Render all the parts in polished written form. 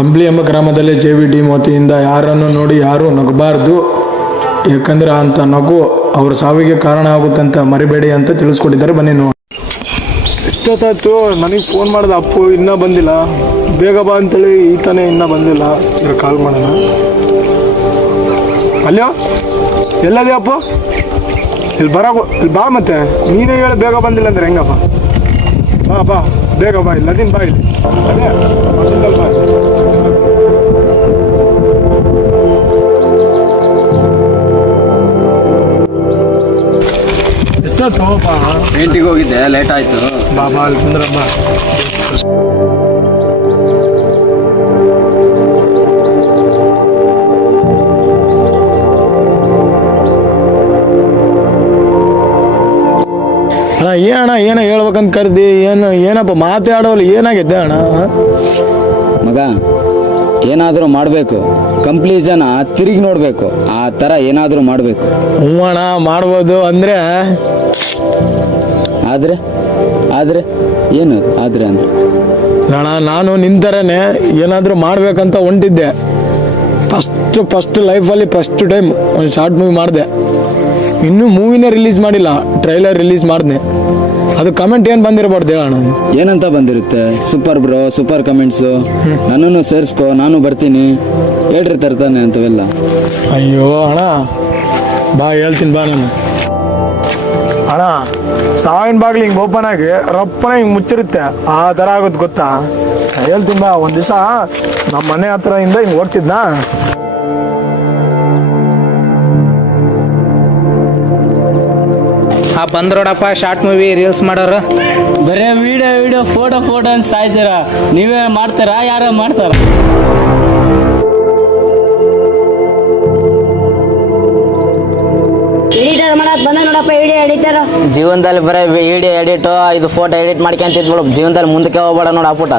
ಕಂಪ್ಲಿ ಎಂಬ ಗ್ರಾಮದಲ್ಲಿ JVD ವತಿಯಿಂದ ಯಾರನ್ನು ನೋಡಿ ಯಾರೂ ನಗಬಾರ್ದು, ಯಾಕಂದರೆ ಅಂಥ ನಗು ಅವ್ರ ಸಾವಿಗೆ ಕಾರಣ ಆಗುತ್ತೆ ಅಂತ ಮರಿಬೇಡಿ ಅಂತ ತಿಳಿಸ್ಕೊಟ್ಟಿದ್ದಾರೆ. ಬನ್ನಿ ನೋಡಿ. ಎಷ್ಟೊತ್ತಾಯ್ತು ನನಗೆ ಫೋನ್ ಮಾಡಿದ ಅಪ್ಪು, ಇನ್ನೂ ಬಂದಿಲ್ಲ. ಬೇಗ ಬಾ ಅಂತೇಳಿ ಈತನೇ ಇನ್ನೂ ಬಂದಿಲ್ಲ. ಇದ್ರ ಕಾಲ್ ಮಾಡೋಣ. ಅಲ್ಲೋ ಎಲ್ಲದೇ ಅಪ್ಪು? ಇಲ್ಲಿ ಬಾ ಮತ್ತೆ. ನೀನೇ ಹೇಳಿ ಬೇಗ ಬಂದಿಲ್ಲ ಅಂದ್ರೆ ಹೆಂಗಪ್ಪ? ಬಾ ಬೇಗ ಬಾ, ಇಲ್ಲದಿನ ಬಾ ಇಲ್ಲಿ. ಅದೇ ಬಾ. ಎಷ್ಟೊತ್ತು ಬಾ. ಪೇಂಟಿಗೆ ಹೋಗಿದ್ದೆ, ಲೇಟ್ ಆಯ್ತು. ಬಾ ಅಲ್ಲಿ ಕುಂದ್ರ ಬಾ. ಅಣ್ಣ ಏನಣ್ಣ ಏನೋ ಹೇಳ್ಬೇಕಂತ ಕರ್ದಿ, ಏನಪ್ಪ ಮಾತಾಡೋಲ್ಲ, ಏನಾಗಿದೆ ಅಣ್ಣ? ಮಗ ಏನಾದರೂ ಮಾಡಬೇಕು, ಕಂಪ್ಲಿ ಜನ ತಿರುಗಿ ನೋಡಬೇಕು, ಆ ಥರ ಏನಾದರೂ ಮಾಡಬೇಕು. ಹ್ಞೂ ಅಣ್ಣ ಮಾಡ್ಬೋದು ಅಂದರೆ ಆದರೆ ಏನು ಆದರೆ ಅಂದ್ರೆ ಅಣ್ಣ, ನಾನು ನಿಂತರನೇ ಏನಾದರೂ ಮಾಡ್ಬೇಕಂತ ಹೊಂಟಿದ್ದೆ. ಫಸ್ಟ್ ಲೈಫಲ್ಲಿ ಫಸ್ಟ್ ಟೈಮ್ ಒಂದು ಶಾರ್ಟ್ ಮೂವಿ ಮಾಡಿದೆ. ಇನ್ನೂ ಮೂವಿನೇ ರಿಲೀಸ್ ಮಾಡಿಲ್ಲ, ಟ್ರೈಲರ್ ರಿಲೀಸ್ ಮಾಡಿದೆ. ಅದು ಕಮೆಂಟ್ ಏನು ಬಂದಿರಬಾರ್ದು ಅಣ್ಣ? ಏನಂತ ಬಂದಿರುತ್ತೆ? ಸೂಪರ್ ಬ್ರೋ, ಸೂಪರ್ ಕಮೆಂಟ್ಸು, ನನ್ನನ್ನು ಸೇರಿಸ್ಕೊ, ನಾನು ಬರ್ತೀನಿ, ಹೇಳ್ರಿ ತರ್ತಾನೆ ಅಂತವೆಲ್ಲ. ಅಯ್ಯೋ ಅಣ್ಣ ಬಾ ಹೇಳ್ತೀನಿ ಬಾ. ನಾನು ಅಣ್ಣ ಸಾವಿನ ಬಾಗಿಲು ಹಿಂಗೆ ಓಪನ್ ಆಗಿ ರಪ್ಪನ ಹಿಂಗೆ ಮುಚ್ಚಿರುತ್ತೆ, ಆ ಥರ ಆಗುತ್ತೆ ಗೊತ್ತಾ? ಹೇಳ್ತೀನಿ ಬಾ. ಒಂದು ದಿವಸ ನಮ್ಮ ಮನೆ ಹತ್ರದಿಂದ ಹಿಂಗೆ ಹೋಗ್ತಿದ್ನಾ, ಬಂದ್ರೋಡಪ್ಪ ಶಾರ್ಟ್ ಮೂವಿ ರೀಲ್ಸ್ ಮಾಡೋರು. ಬರೇ ವಿಡಿಯೋ ಫೋಟೋ ಅಂತ ಸಾಯ್ತೀರಾ? ನೀವೇ ಮಾಡ್ತಾರಾ? ಯಾರ ಮಾಡ್ತಾರ? ಎಡಿಟರ್ ಮಾಡಕ್ ಬಂದ ನೋಡಪ್ಪ, ವಿಡಿಯೋ ಎಡಿಟರ್. ಜೀವನದಲ್ಲಿ ಬರೀ ವಿಡಿಯೋ ಎಡಿಟು, ಇದು ಫೋಟೋ ಎಡಿಟ್ ಮಾಡ್ಕೊಂತಿದ್ಬಿಡು. ಜೀವನದಲ್ಲಿ ಮುಂದಕ್ಕೆ ಹೋಗ್ಬೇಡ ನೋಡ ಆ ಪುಟ.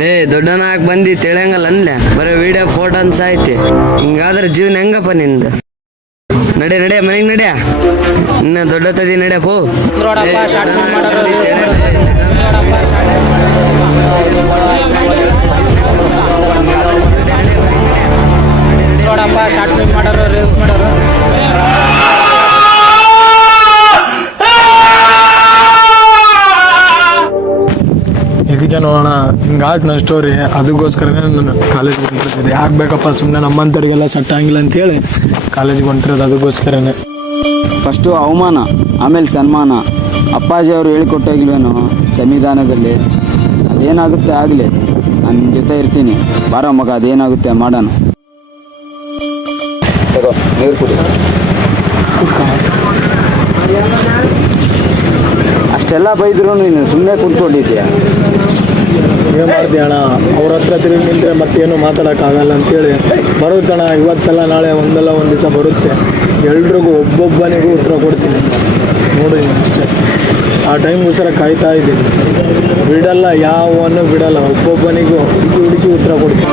ಲೇ ದೊಡ್ಡನಾಗಿ ಬಂದು ತಿಳಿಯಂಗಲ್ಲ ಅನ್ಲೆ, ಬರೀ ವಿಡಿಯೋ ಫೋಟೋ ಅಂತ ಸಾಯ್ತಿ. ಹಿಂಗಾದ್ರೆ ಜೀವನ ಹೆಂಗಪ್ಪ ನಿಂದು? ನಡೆ ಮನೆಗೆ ನಡ್ಯ, ಇನ್ನ ದೊಡ್ಡ ತದಿ ನಡ್ಯಪ್ಪ. ನೋಡಪ್ಪ ಶಾರ್ಟ್ ಮೂವಿ ಮಾಡೋರು ನೋಡಪ್ಪ ಶಾರ್ಟ್ ಮೂವಿ ಮಾಡೋರು ರೀಲ್ಸ್ ಮಾಡೋರು. ಇದಕ್ಕೆ ನೋಡೋಣ ಹಿಂಗಾಯ್ತು ನನ್ನ ಸ್ಟೋರಿ. ಅದಕ್ಕೋಸ್ಕರನೇ ನಾನು ಕಾಲೇಜ್ಗೆ ಹೊಂಟಿರೋದು. ಯಾಕೆ ಬೇಕಪ್ಪ ಸುಮ್ಮನೆ ನಮ್ಮಂಥವ್ರಿಗೆಲ್ಲ ಸೆಟ್ ಆಗಿಲ್ಲ ಅಂತೇಳಿ ಕಾಲೇಜಿಗೆ ಹೊಂಟಿರೋದು. ಅದಕ್ಕೋಸ್ಕರನೇ ಫಸ್ಟು ಅವಮಾನ, ಆಮೇಲೆ ಸನ್ಮಾನ. ಅಪ್ಪಾಜಿಯವರು ಹೇಳಿಕೊಟ್ಟೋಗಿಲ್ವೇನೋ ಸಂವಿಧಾನದಲ್ಲಿ, ಅದೇನಾಗುತ್ತೆ ಆಗಲಿ, ನಾನು ನಿನ್ನ ಜೊತೆ ಇರ್ತೀನಿ, ಬಾರೋ ಮಗ, ಅದೇನಾಗುತ್ತೆ ಮಾಡೋಣ. ತಗೋ ನೀರು ಕುಡಿ. ಅಷ್ಟೆಲ್ಲ ಬೈದ್ರು ನೀನು ಸುಮ್ಮನೆ ಕೂತ್ಕೊಂಡಿದ್ದೀಯ. ಏನು ಮಾಡಿದೆ ಅಣ್ಣ? ಅವ್ರ ಹತ್ರ ತಿರುಗಿ ನಿಂತರೆ ಮತ್ತೇನು ಮಾತಾಡೋಕ್ಕಾಗಲ್ಲ ಅಂತೇಳಿ ಬರುತ್ತಣ್ಣ. ಇವತ್ತೆಲ್ಲ ನಾಳೆ ಒಂದಲ್ಲ ಒಂದು ದಿವಸ ಬರುತ್ತೆ. ಎಲ್ರಿಗೂ ಒಬ್ಬೊಬ್ಬನಿಗೂ ಉತ್ತರ ಕೊಡ್ತೀನಿ ನೋಡಿ ಅಷ್ಟೇ. ಆ ಟೈಮ್ಗೋಸ್ಕರ ಕಾಯ್ತಾ ಇದ್ದೀನಿ. ಬಿಡಲ್ಲ, ಯಾವನ್ನು ಬಿಡಲ್ಲ. ಒಬ್ಬೊಬ್ಬನಿಗೂ ಹುಡುಕಿ ಉತ್ತರ ಕೊಡ್ತೀನಿ.